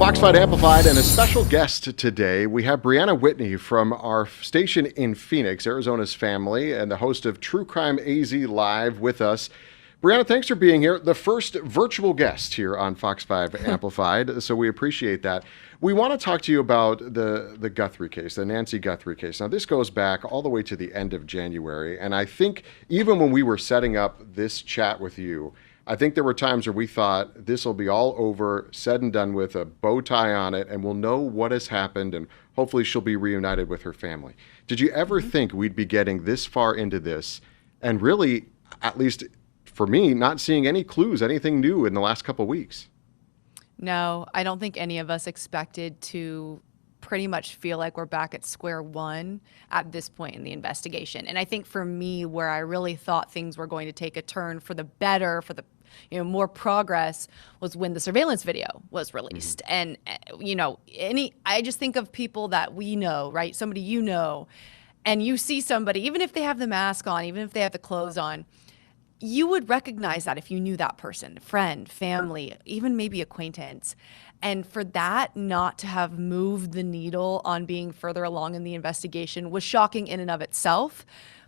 Fox 5 Amplified, and a special guest today. We have Brianna Whitney from our station in Phoenix, Arizona's Family, and the host of True Crime AZ Live with us. Brianna, thanks for being here. The first virtual guest here on Fox 5 Amplified, so we appreciate that. We want to talk to you about the Guthrie case, the Nancy Guthrie case. Now, this goes back all the way to the end of January, and I think even when we were setting up this chat with you, I think there were times where we thought this will be all over, said and done with, a bow tie on it, and we'll know what has happened, and hopefully she'll be reunited with her family. Did you ever think we'd be getting this far into this and really, at least for me, not seeing any clues, anything new in the last couple of weeks? No, I don't think any of us expected to pretty much feel like we're back at square one at this point in the investigation. And I think for me, where I really thought things were going to take a turn for the better, for the more progress, was when the surveillance video was released. And I just think of people that we know, right? Somebody and you see somebody, even if they have the mask on, even if they have the clothes on, you would recognize that if you knew that person, friend, family, even maybe acquaintance. And for that not to have moved the needle on being further along in the investigation was shocking in and of itself.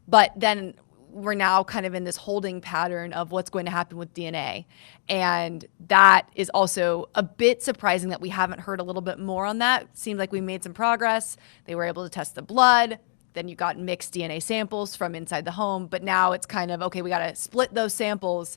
But then we're now kind of in this holding pattern of what's going to happen with DNA. And that is also a bit surprising that we haven't heard a little bit more on that. It seems like we made some progress. They were able to test the blood. Then you got mixed DNA samples from inside the home. But now it's kind of, okay, we got to split those samples,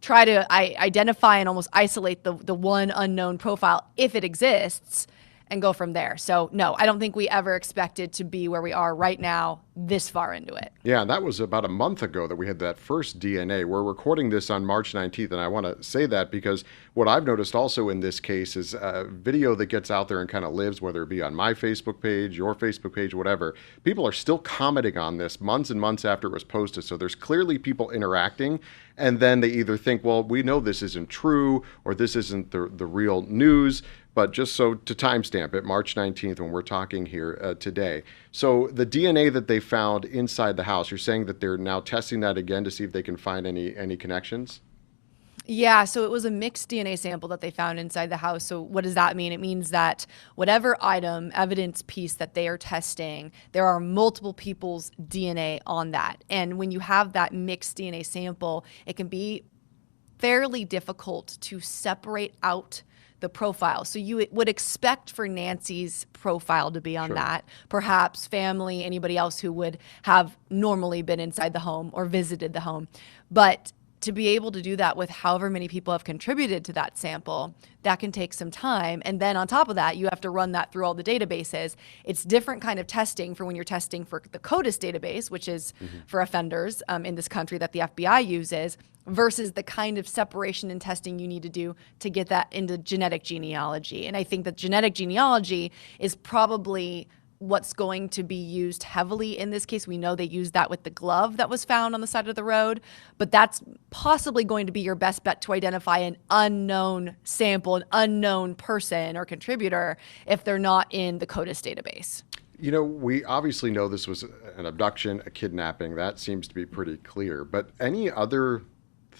try to identify and almost isolate the one unknown profile, if it exists, and go from there. So no, I don't think we ever expected to be where we are right now, this far into it. Yeah, and that was about a month ago that we had that first DNA. We're recording this on March 19th, and I want to say that because what I've noticed also in this case is a video that gets out there and kind of lives, whether it be on my Facebook page, your Facebook page, whatever. People are still commenting on this months and months after it was posted. So there's clearly people interacting, and then they either think, well, we know this isn't true, or this isn't the real news. But just so to timestamp it, March 19th, when we're talking here today. So the DNA that they found inside the house, you're saying that they're now testing that again to see if they can find any connections? Yeah, so it was a mixed DNA sample that they found inside the house. So what does that mean? It means that whatever item, evidence piece that they are testing, there are multiple people's DNA on that. And when you have that mixed DNA sample, it can be fairly difficult to separate out the profile. So you would expect for Nancy's profile to be on that, perhaps family, anybody else who would have normally been inside the home or visited the home. But to be able to do that with however many people have contributed to that sample, that can take some time. And then on top of that, you have to run that through all the databases. It's different kind of testing for when you're testing for the CODIS database, which is for offenders in this country that the FBI uses, versus the kind of separation and testing you need to do to get that into genetic genealogy. And I think that genetic genealogy is probably what's going to be used heavily in this case. We know they used that with the glove that was found on the side of the road, but that's possibly going to be your best bet to identify an unknown sample, an unknown person or contributor if they're not in the CODIS database. You know, we obviously know this was an abduction, a kidnapping. That seems to be pretty clear. But any other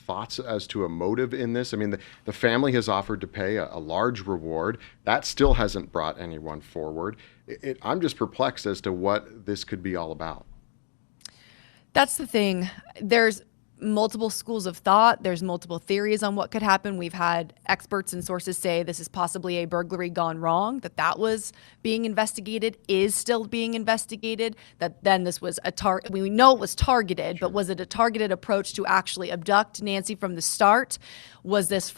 thoughts as to a motive in this? I mean, the family has offered to pay a large reward. That still hasn't brought anyone forward. I'm just perplexed as to what this could be all about. That's the thing. There's multiple schools of thought. There's multiple theories on what could happen. We've had experts and sources say this is possibly a burglary gone wrong, that was being investigated, is still being investigated, that then this was we know it was targeted, but was it a targeted approach to actually abduct Nancy from the start? Was this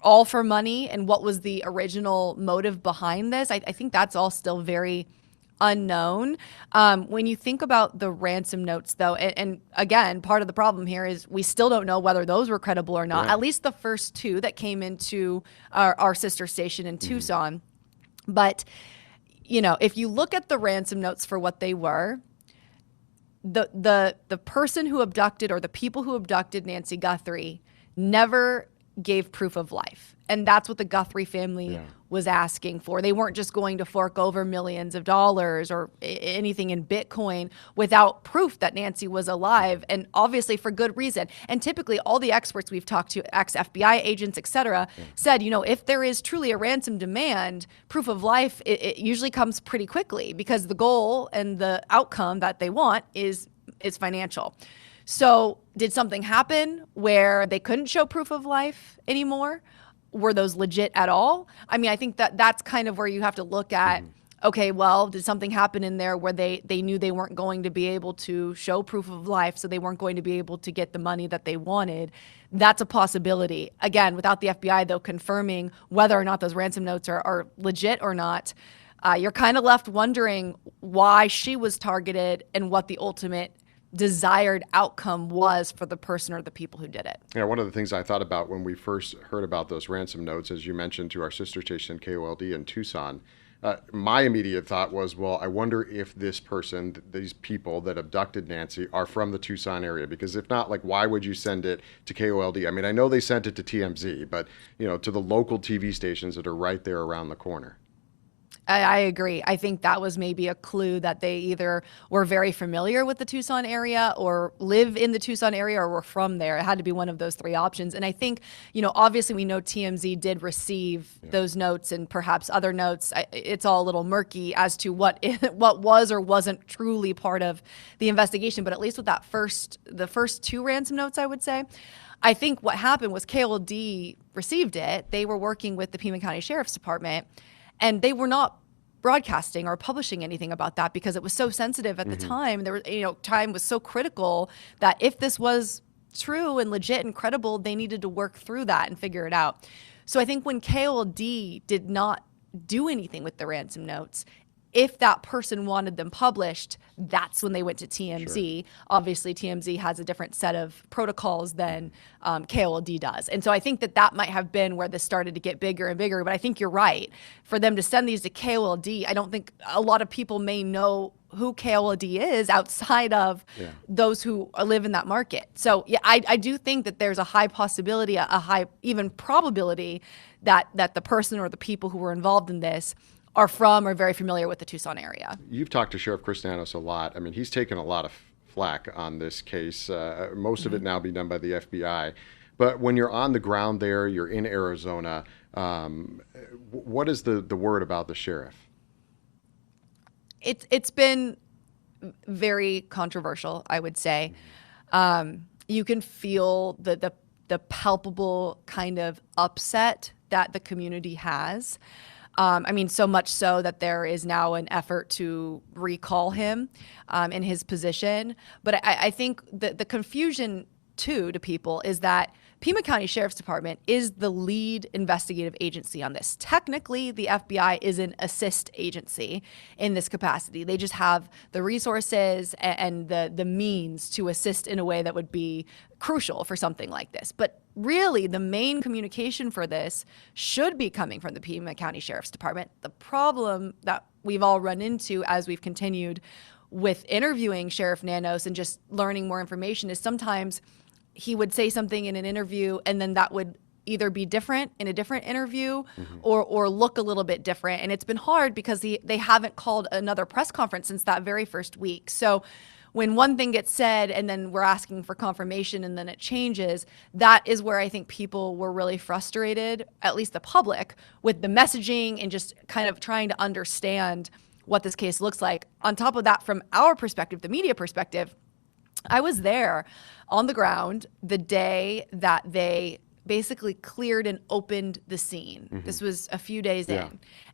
all for money? And what was the original motive behind this? I think that's all still very unknown. When you think about the ransom notes, though, and again, part of the problem here is we still don't know whether those were credible or not, at least the first two that came into our sister station in Tucson. But, if you look at the ransom notes for what they were, the person who abducted, or the people who abducted Nancy Guthrie, never gave proof of life. And that's what the Guthrie family was asking for. They weren't just going to fork over millions of dollars or anything in Bitcoin without proof that Nancy was alive, and obviously for good reason. And typically all the experts we've talked to, ex-FBI agents, et cetera, said, you know, if there is truly a ransom demand, proof of life, it usually comes pretty quickly because the goal and the outcome that they want is financial. So did something happen where they couldn't show proof of life anymore? Were those legit at all? I mean, I think that that's kind of where you have to look at, okay, well, did something happen in there where they knew they weren't going to be able to show proof of life, so they weren't going to be able to get the money that they wanted? That's a possibility. Again, without the FBI, though, confirming whether or not those ransom notes are legit or not, you're kind of left wondering why she was targeted and what the ultimate desired outcome was for the person or the people who did it. Yeah, one of the things I thought about when we first heard about those ransom notes, as you mentioned, to our sister station KOLD in Tucson, my immediate thought was, well, I wonder if this person, these people that abducted Nancy are from the Tucson area, because if not, like, why would you send it to KOLD? I mean, I know they sent it to TMZ, but, you know, to the local TV stations that are right there around the corner. I agree. I think that was maybe a clue that they either were very familiar with the Tucson area or live in the Tucson area or were from there. It had to be one of those three options. And I think, you know, obviously we know TMZ did receive those notes and perhaps other notes. It's all a little murky as to what was or wasn't truly part of the investigation. But at least with that the first two ransom notes, I would say, I think what happened was KLD received it. They were working with the Pima County Sheriff's Department, and they were not broadcasting or publishing anything about that because it was so sensitive at the time. There was, you know, time was so critical that if this was true and legit and credible, they needed to work through that and figure it out. So I think when KLD did not do anything with the ransom notes, if that person wanted them published, that's when they went to TMZ. Sure. Obviously, TMZ has a different set of protocols than KLD does. And so I think that might have been where this started to get bigger and bigger. But I think you're right. For them to send these to KLD, I don't think a lot of people may know who KLD is outside of those who live in that market. So yeah, I do think that there's a high possibility, a high even probability that the person or the people who were involved in this are from or very familiar with the Tucson area. You've talked to Sheriff Chris Nanos a lot. I mean, he's taken a lot of flack on this case, most of it now being done by the FBI. But when you're on the ground there, you're in Arizona, what is the word about the sheriff? It's been very controversial, I would say. You can feel the palpable kind of upset that the community has. I mean, so much so that there is now an effort to recall him in his position. But I think the confusion, too, to people is that Pima County Sheriff's Department is the lead investigative agency on this. Technically, the FBI is an assist agency in this capacity. They just have the resources and the means to assist in a way that would be crucial for something like this. But really, the main communication for this should be coming from the Pima County Sheriff's Department. The problem that we've all run into as we've continued with interviewing Sheriff Nanos and just learning more information is sometimes he would say something in an interview and then that would either be different in a different interview or look a little bit different. And it's been hard because they haven't called another press conference since that very first week. So when one thing gets said and then we're asking for confirmation and then it changes, that is where I think people were really frustrated, at least the public, with the messaging and just kind of trying to understand what this case looks like. On top of that, from our perspective, the media perspective, I was there on the ground the day that they basically cleared and opened the scene. This was a few days in.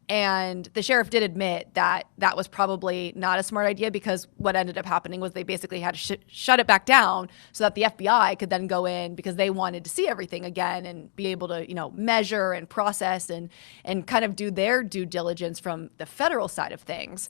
And the sheriff did admit that that was probably not a smart idea because what ended up happening was they basically had to shut it back down so that the FBI could then go in because they wanted to see everything again and be able to, you know, measure and process and kind of do their due diligence from the federal side of things.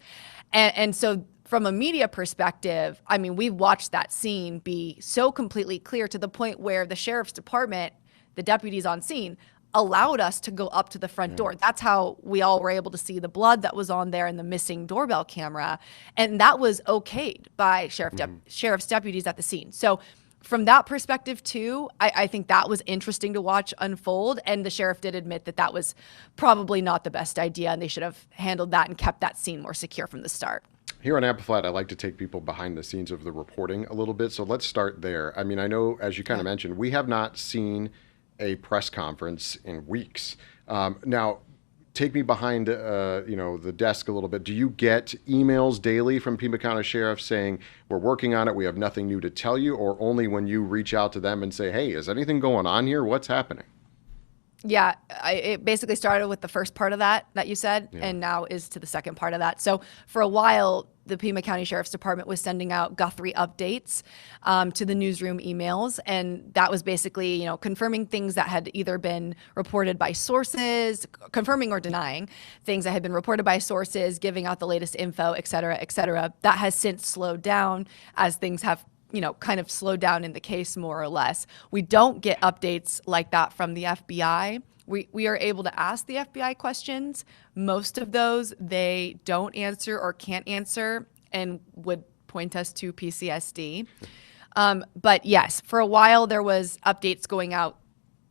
And so from a media perspective, I mean, we've watched that scene be so completely clear to the point where the sheriff's department, the deputies on scene, allowed us to go up to the front door. That's how we all were able to see the blood that was on there and the missing doorbell camera. And that was okayed by sheriff's deputies at the scene. So from that perspective too, I think that was interesting to watch unfold. And the sheriff did admit that that was probably not the best idea, and they should have handled that and kept that scene more secure from the start. Here on Amplified, I like to take people behind the scenes of the reporting a little bit. So let's start there. I mean, I know, as you kind of mentioned, we have not seen a press conference in weeks. Now, take me behind, the desk a little bit. Do you get emails daily from Pima County Sheriff saying, we're working on it, we have nothing new to tell you, or only when you reach out to them and say, hey, is anything going on here? What's happening? Yeah, it basically started with the first part of that you said, and now is to the second part of that. So for a while, the Pima County Sheriff's Department was sending out Guthrie updates to the newsroom emails, and that was basically, confirming things that had either been reported by sources, confirming or denying things that had been reported by sources, giving out the latest info, et cetera, et cetera. That has since slowed down as things have kind of slowed down in the case more or less. We don't get updates like that from the FBI. We are able to ask the FBI questions. Most of those they don't answer or can't answer and would point us to PCSD. But yes, for a while there was updates going out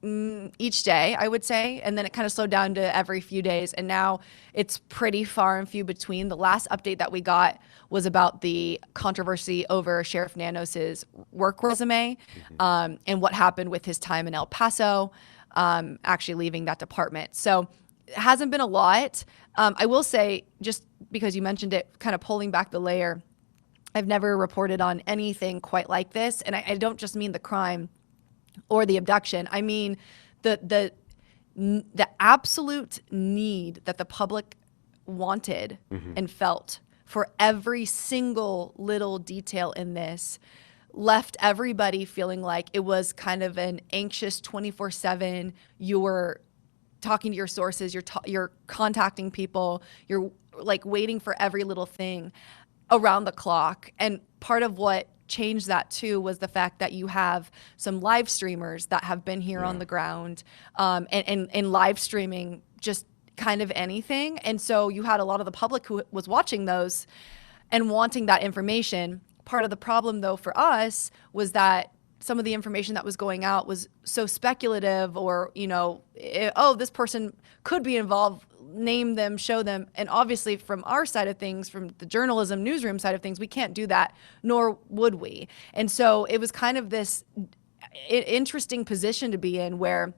each day, I would say, and then it kind of slowed down to every few days, and now it's pretty far and few between. The last update that we got was about the controversy over Sheriff Nanos's work resume, and what happened with his time in El Paso, actually leaving that department. So it hasn't been a lot. I will say, just because you mentioned it, kind of pulling back the layer, I've never reported on anything quite like this, and I don't just mean the crime or the abduction. I mean the absolute need that the public wanted and felt for every single little detail in this left everybody feeling like it was kind of an anxious 24/7. You're talking to your sources, you're contacting people, you're like waiting for every little thing around the clock. And part of what changed that too was the fact that you have some live streamers that have been here on the ground, and live streaming just kind of anything. And so you had a lot of the public who was watching those and wanting that information. Part of the problem though for us was that some of the information that was going out was so speculative, or, this person could be involved, name them, show them. And obviously from our side of things, from the journalism newsroom side of things, we can't do that, nor would we. And so it was kind of this interesting position to be in, where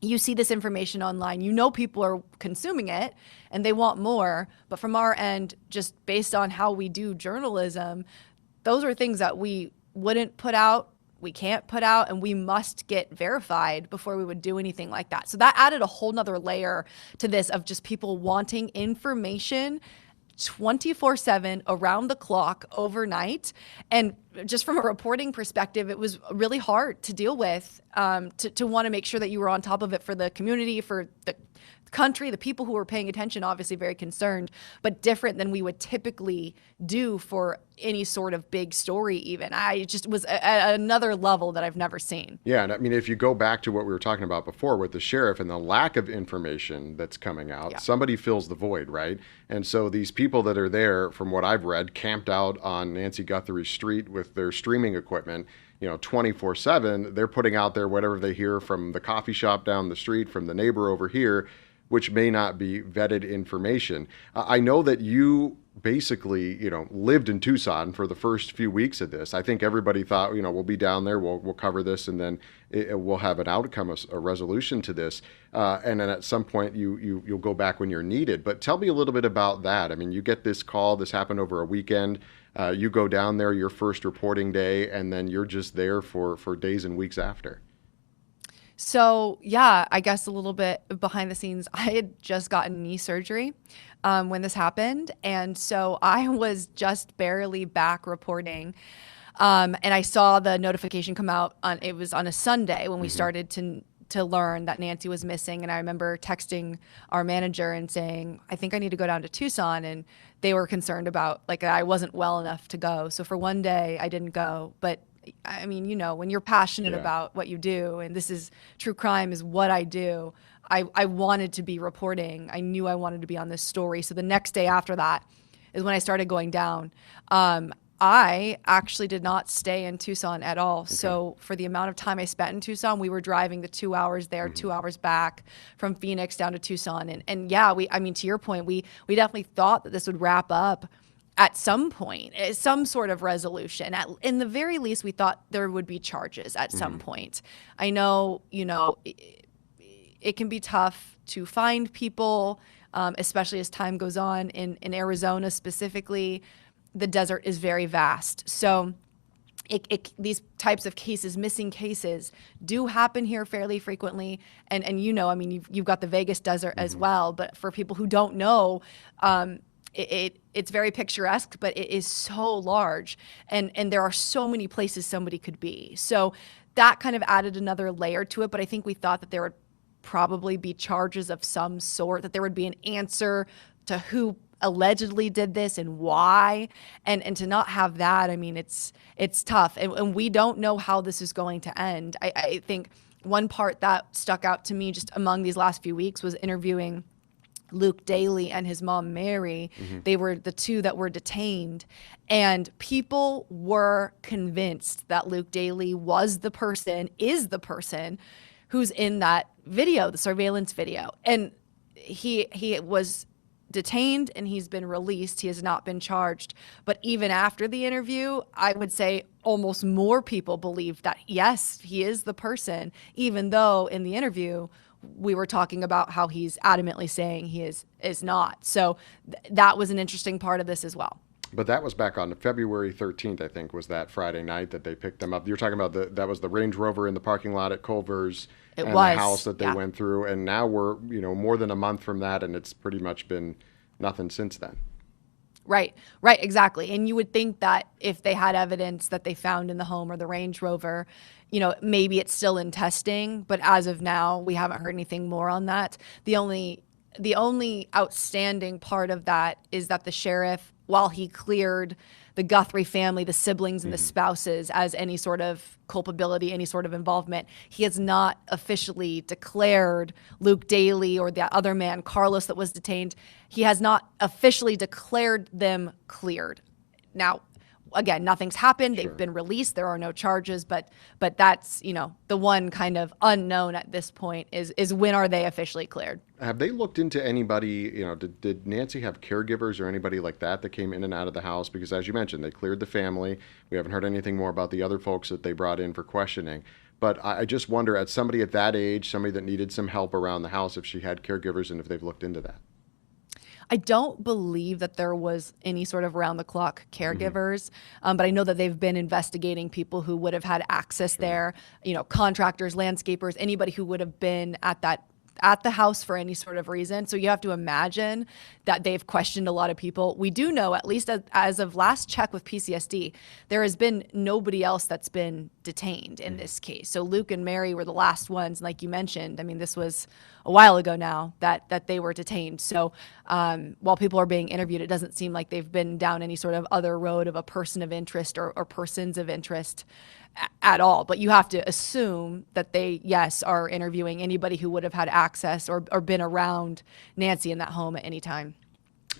you see this information online, people are consuming it and they want more. But from our end, just based on how we do journalism, those are things that we wouldn't put out, we can't put out, and we must get verified before we would do anything like that. So that added a whole nother layer to this of just people wanting information 24/7, around the clock, overnight. And just from a reporting perspective, it was really hard to deal with, to want to make sure that you were on top of it for the community, for the country, the people who were paying attention, obviously very concerned, but different than we would typically do for any sort of big story even. I just was at another level that I've never seen. Yeah, and I mean, if you go back to what we were talking about before with the sheriff and the lack of information that's coming out, somebody fills the void, right? And so these people that are there, from what I've read, camped out on Nancy Guthrie Street with their streaming equipment, 24/7, they're putting out there whatever they hear from the coffee shop down the street, from the neighbor over here, which may not be vetted information. I know that you basically, lived in Tucson for the first few weeks of this. I think everybody thought, we'll be down there, we'll cover this, and then we'll have an outcome, a resolution to this. And then at some point you'll go back when you're needed. But tell me a little bit about that. I mean, you get this call, this happened over a weekend. You go down there your first reporting day, and then you're just there for days and weeks after. So yeah, I guess a little bit behind the scenes, I had just gotten knee surgery when this happened. And so I was just barely back reporting. And I saw the notification come out it was on a Sunday when we started to learn that Nancy was missing. And I remember texting our manager and saying, I think I need to go down to Tucson. And they were concerned about, like, I wasn't well enough to go. So for one day I didn't go. But I mean, when you're passionate about what you do, and this is true crime is what I do, I wanted to be reporting. I knew I wanted to be on this story. So the next day after that is when I started going down. I actually did not stay in Tucson at all. Okay. So for the amount of time I spent in Tucson, we were driving the 2 hours there, 2 hours back from Phoenix down to Tucson. And yeah, I mean, to your point, we definitely thought that this would wrap up at some point, some sort of resolution. In the very least, we thought there would be charges at some point. I know, it can be tough to find people, especially as time goes on in Arizona specifically. The desert is very vast. So these types of cases, missing cases, do happen here fairly frequently. And I mean, you've got the Vegas desert as well. But for people who don't know, it's very picturesque, but it is so large. And there are so many places somebody could be. So that kind of added another layer to it. But I think we thought that there would probably be charges of some sort, that there would be an answer to who allegedly did this and why, and to not have that, I mean, it's tough, and we don't know how this is going to end. I think one part that stuck out to me just among these last few weeks was interviewing Luke Daly and his mom Mary. They were the two that were detained, and people were convinced that Luke Daly is the person who's in that video, the surveillance video. And he was detained and he's been released. He has not been charged. But even after the interview, I would say almost more people believed that, yes, he is the person, even though in the interview we were talking about how he's adamantly saying he is not. So that was an interesting part of this as well. But that was back on February 13th, I think, was that Friday night that they picked them up. You're talking about that was the Range Rover in the parking lot at Culver's and the house that they went through. And now we're, more than a month from that, and it's pretty much been nothing since then. Right, exactly. And you would think that if they had evidence that they found in the home or the Range Rover, maybe it's still in testing. But as of now, we haven't heard anything more on that. The only outstanding part of that is that the sheriff, while he cleared the Guthrie family, the siblings and the spouses as any sort of culpability, any sort of involvement, he has not officially declared Luke Daly or the other man, Carlos, that was detained. He has not officially declared them cleared. Now, again, nothing's happened. They've been released. There are no charges, but that's, the one kind of unknown at this point is when are they officially cleared? Have they looked into anybody, did Nancy have caregivers or anybody like that came in and out of the house? Because as you mentioned, they cleared the family. We haven't heard anything more about the other folks that they brought in for questioning. But I just wonder, at somebody at that age, somebody that needed some help around the house, if she had caregivers and if they've looked into that. I don't believe that there was any sort of round-the-clock caregivers, but I know that they've been investigating people who would have had access there, contractors, landscapers, anybody who would have been at the house for any sort of reason. So you have to imagine that they've questioned a lot of people. We do know, at least as of last check with PCSD, there has been nobody else that's been detained in this case. So Luke and Mary were the last ones, like you mentioned. I mean, this was a while ago now that they were detained. So while people are being interviewed, it doesn't seem like they've been down any sort of other road of a person of interest or persons of interest at all. But you have to assume that they, yes, are interviewing anybody who would have had access or been around Nancy in that home at any time.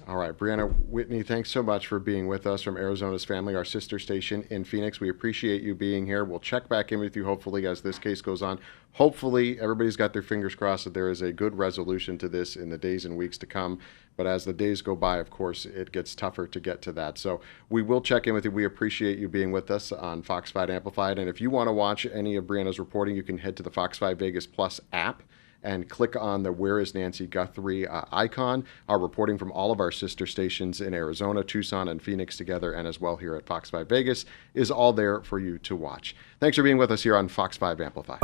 All right, Brianna Whitney, thanks so much for being with us from Arizona's Family, our sister station in Phoenix. We appreciate you being here. We'll check back in with you, hopefully, as this case goes on. Hopefully, everybody's got their fingers crossed that there is a good resolution to this in the days and weeks to come. But as the days go by, of course, it gets tougher to get to that. So we will check in with you. We appreciate you being with us on Fox 5 Amplified. And if you want to watch any of Brianna's reporting, you can head to the Fox 5 Vegas Plus app and click on the Where is Nancy Guthrie icon. Our reporting from all of our sister stations in Arizona, Tucson, and Phoenix together, and as well here at Fox 5 Vegas, is all there for you to watch. Thanks for being with us here on Fox 5 Amplify.